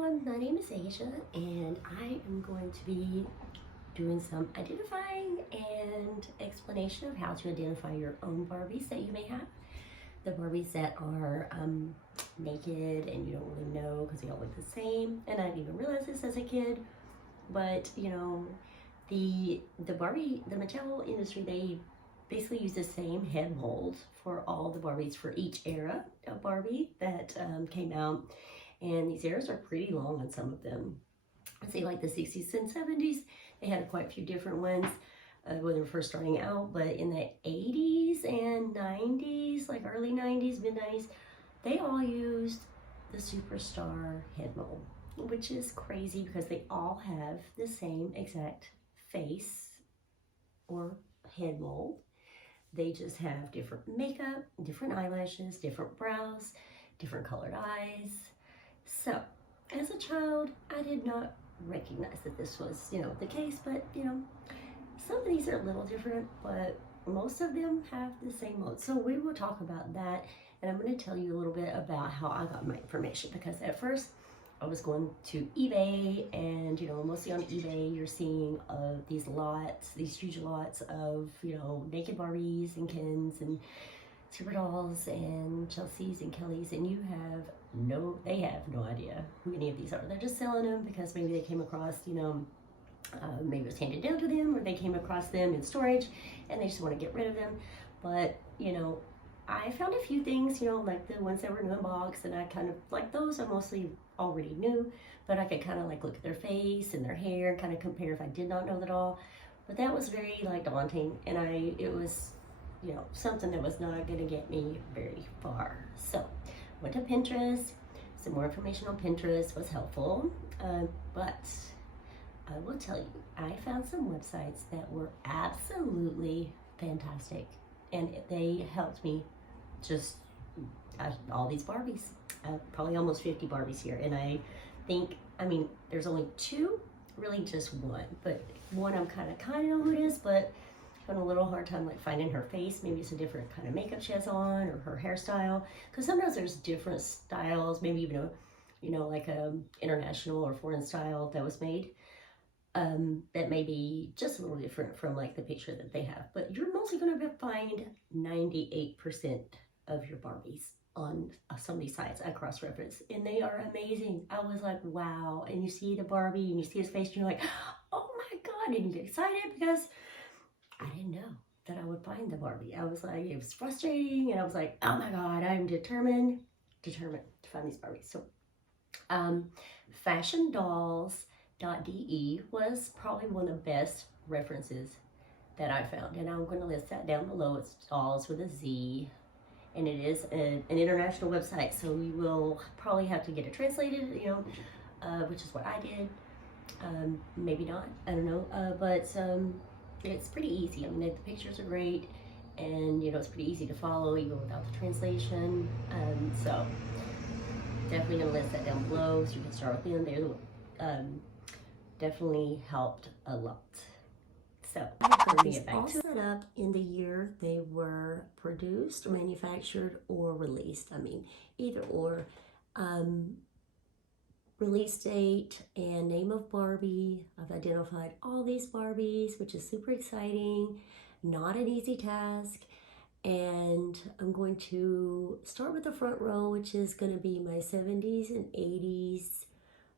everyone, my name is Asia and I am going to be doing some identifying and explanation of how to identify your own Barbies that you may have. The Barbies that are naked and you don't really know because they all look the same, and I didn't even realize this as a kid, but you know, the Mattel industry, they basically use the same head mold for all the Barbies for each era of Barbie that came out. And these eras are pretty long on some of them. I'd say like the 60s and 70s, they had quite a few different ones when they were first starting out. But in the 80s and 90s, like early 90s, mid 90s, they all used the Superstar head mold, which is crazy because they all have the same exact face or head mold. They just have different makeup, different eyelashes, different brows, different colored eyes. So, as a child, I did not recognize that this was, the case, but, some of these are a little different, but most of them have the same mold. So we will talk about that, and I'm going to tell you a little bit about how I got my information, because at first I was going to eBay, and, mostly on eBay, you're seeing these lots, these huge lots of, naked Barbies and Kens and Super Dolls and Chelseas and Kellys, and they have no idea who any of these are. They're just selling them because maybe they came across, maybe it was handed down to them, or they came across them in storage and they just want to get rid of them. But, I found a few things, like the ones that were new in box, and I kind of, like those I mostly already knew, but I could kind of like look at their face and their hair and kind of compare if I did not know that all. But that was very like daunting, and it was, something that was not going to get me very far. So went to Pinterest. Some more information on Pinterest was helpful, but I will tell you, I found some websites that were absolutely fantastic, and they helped me just all these Barbies, probably almost 50 Barbies here. And I think, there's only two, really just one, but one I'm kind of know who it is, but having a little hard time like finding her face. Maybe it's a different kind of makeup she has on, or her hairstyle, because sometimes there's different styles, maybe even like a international or foreign style that was made that may be just a little different from like the picture that they have. But you're mostly going to find 98% of your Barbies on some of these sites. I cross-reference, and they are amazing. I was like, wow. And you see the Barbie and you see his face and you're like, oh my God, and you get excited because I didn't know that I would find the Barbie. I was like, it was frustrating, and I was like, oh my God, I'm determined to find these Barbies. So fashiondolls.de was probably one of the best references that I found, and I'm going to list that down below. It's dolls with a Z, and it is an international website, so you will probably have to get it translated, which is what I did. Maybe not, I don't know, but it's pretty easy. The pictures are great, and it's pretty easy to follow even without the translation. So definitely gonna list that down below so you can start with them. They're definitely helped a lot. So bring it back all set up in the year they were produced, or manufactured, or released. Either or. Release date and name of Barbie. I've identified all these Barbies, which is super exciting, not an easy task. And I'm going to start with the front row, which is going to be my 70s and 80s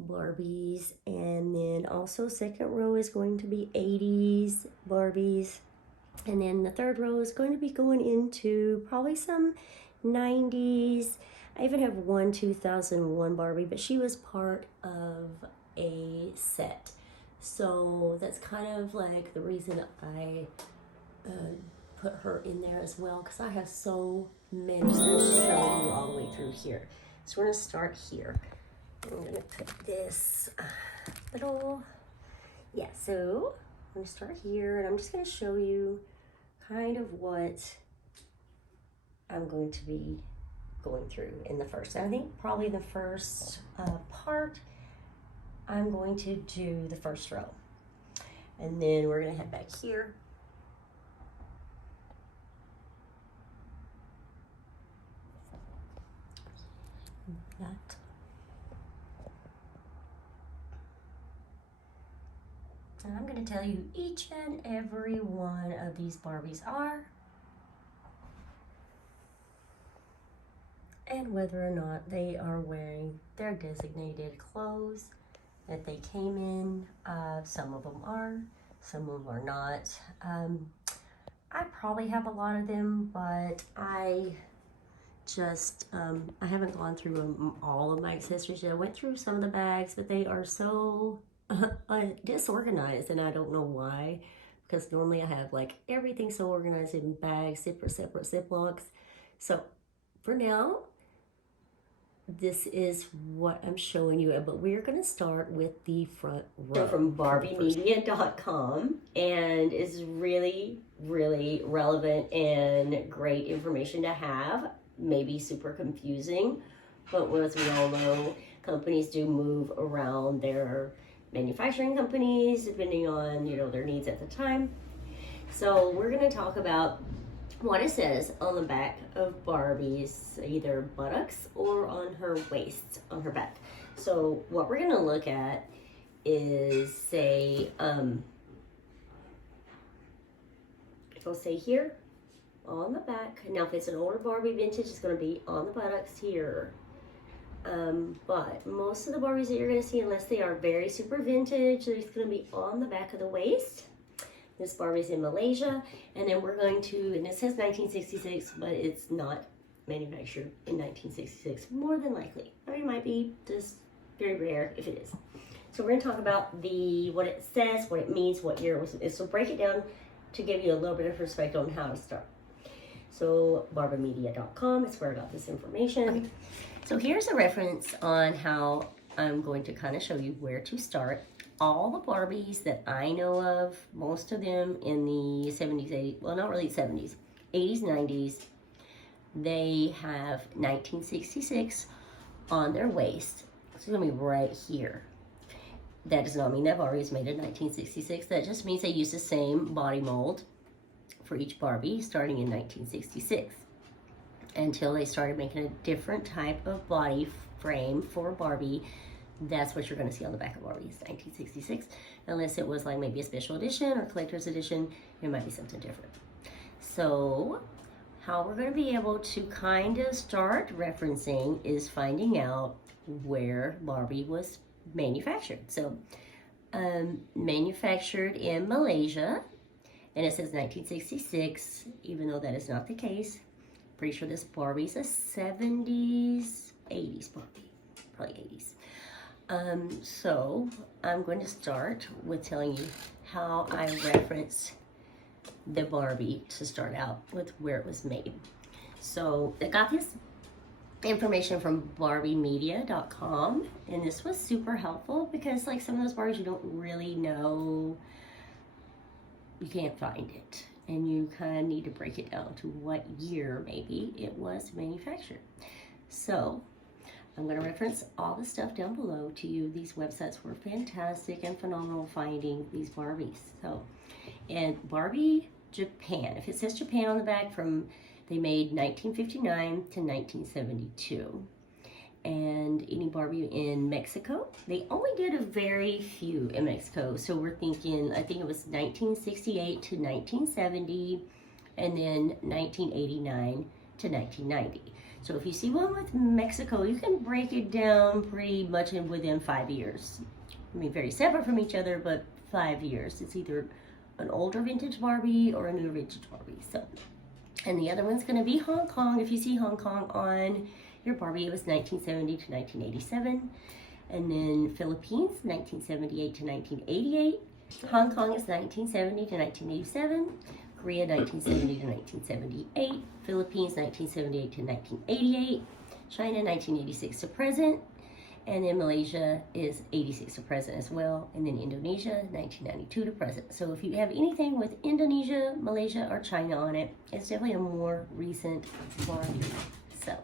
Barbies. And then also second row is going to be 80s Barbies. And then the third row is going to be going into probably some 90s. I even have one 2001 Barbie, but she was part of a set. So that's kind of like the reason I put her in there as well, because I have so many. I'm just going to show you all the way through here. So we're going to start here. I'm going to put this so I'm going to start here, and I'm just going to show you kind of what I'm going to be going through in the first. I think probably the first part, I'm going to do the first row, and then we're going to head back here. That And I'm going to tell you each and every one of these Barbies are, and whether or not they are wearing their designated clothes that they came in. Some of them are, some of them are not. I probably have a lot of them, but I just, I haven't gone through all of my accessories yet. I went through some of the bags, but they are so disorganized, and I don't know why, because normally I have like everything so organized in bags, separate Ziplocs. So for now, this is what I'm showing you, but we're going to start with the front row. So from BarbieMedia.com, and it's really, really relevant and great information to have. Maybe super confusing, but as we all know, companies do move around their manufacturing companies depending on, you know, their needs at the time. So we're going to talk about what it says on the back of Barbie's, either buttocks or on her waist, on her back. So what we're going to look at is, say, it'll say here on the back. Now if it's an older Barbie vintage, it's going to be on the buttocks here. But most of the Barbies that you're going to see, unless they are very super vintage, it's going to be on the back of the waist. This Barbie's in Malaysia, and then we're going to, and it says 1966, but it's not manufactured in 1966, more than likely. I mean, it might be just very rare if it is. So we're going to talk about what it says, what it means, what year it was. So break it down to give you a little bit of perspective on how to start. So BarbieMedia.com is where I got this information. Okay. So here's a reference on how I'm going to kind of show you where to start. All the Barbies that I know of, most of them in the 70s, 80s, well, not really 70s, 80s, 90s, they have 1966 on their waist. It's going to be right here. That does not mean that Barbie is made in 1966. That just means they use the same body mold for each Barbie starting in 1966 until they started making a different type of body frame for Barbie. That's what you're going to see on the back of Barbie's 1966, unless it was like maybe a special edition or collector's edition. It might be something different. So how we're going to be able to kind of start referencing is finding out where Barbie was manufactured. So manufactured in Malaysia, and it says 1966, even though that is not the case. Pretty sure this Barbie's a 70s, 80s Barbie, probably 80s. So I'm going to start with telling you how I reference the Barbie to start out with where it was made. So I got this information from BarbieMedia.com, and this was super helpful because like some of those Barbies you don't really know, you can't find it, and you kind of need to break it down to what year maybe it was manufactured. So I'm going to reference all the stuff down below to you. These websites were fantastic and phenomenal finding these Barbies. So, and Barbie Japan, if it says Japan on the back, they made 1959 to 1972. And any Barbie in Mexico, they only did a very few in Mexico. So we're thinking, I think it was 1968 to 1970, and then 1989 to 1990. So if you see one with Mexico, you can break it down pretty much within 5 years. I mean, very separate from each other, but 5 years. It's either an older vintage Barbie or a new vintage Barbie. So, and the other one's going to be Hong Kong. If you see Hong Kong on your Barbie, it was 1970 to 1987. And then Philippines, 1978 to 1988. Hong Kong is 1970 to 1987. Korea, 1970 to 1978. Philippines, 1978 to 1988. China, 1986 to present. And then Malaysia is 86 to present as well. And then Indonesia, 1992 to present. So if you have anything with Indonesia, Malaysia, or China on it, it's definitely a more recent Barbie. So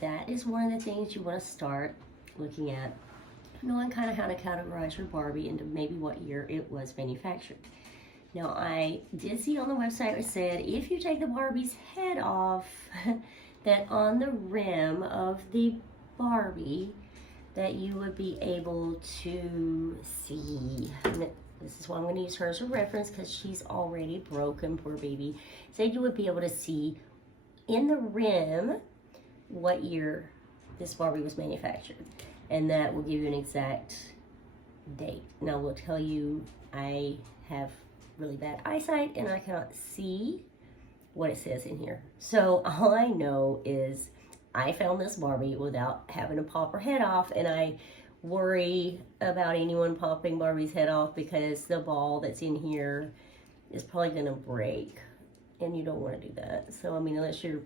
that is one of the things you want to start looking at, knowing kind of how to categorize your Barbie into maybe what year it was manufactured. Now, I did see on the website it said if you take the Barbie's head off, that on the rim of the Barbie, that you would be able to see. this is why I'm going to use her as a reference, because she's already broken, poor baby. Said you would be able to see in the rim what year this Barbie was manufactured, and that will give you an exact date. Now, I will tell you, I have really bad eyesight and I cannot see what it says in here. So all I know is I found this Barbie without having to pop her head off, and I worry about anyone popping Barbie's head off because the ball that's in here is probably gonna break, and you don't want to do that. So I mean, unless you're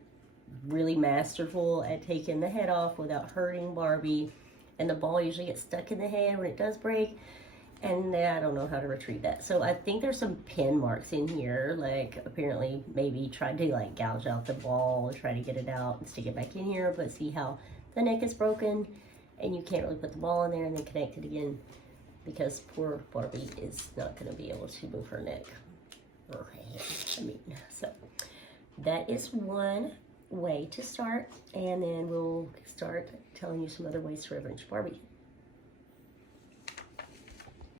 really masterful at taking the head off without hurting Barbie, and the ball usually gets stuck in the head when it does break, and I don't know how to retrieve that. So I think there's some pin marks in here, like apparently maybe tried to like gouge out the ball and try to get it out and stick it back in here, but see how the neck is broken and you can't really put the ball in there and then connect it again, because poor Barbie is not going to be able to move her neck or her head, I mean. So that is one way to start, and then we'll start telling you some other ways to reference Barbie.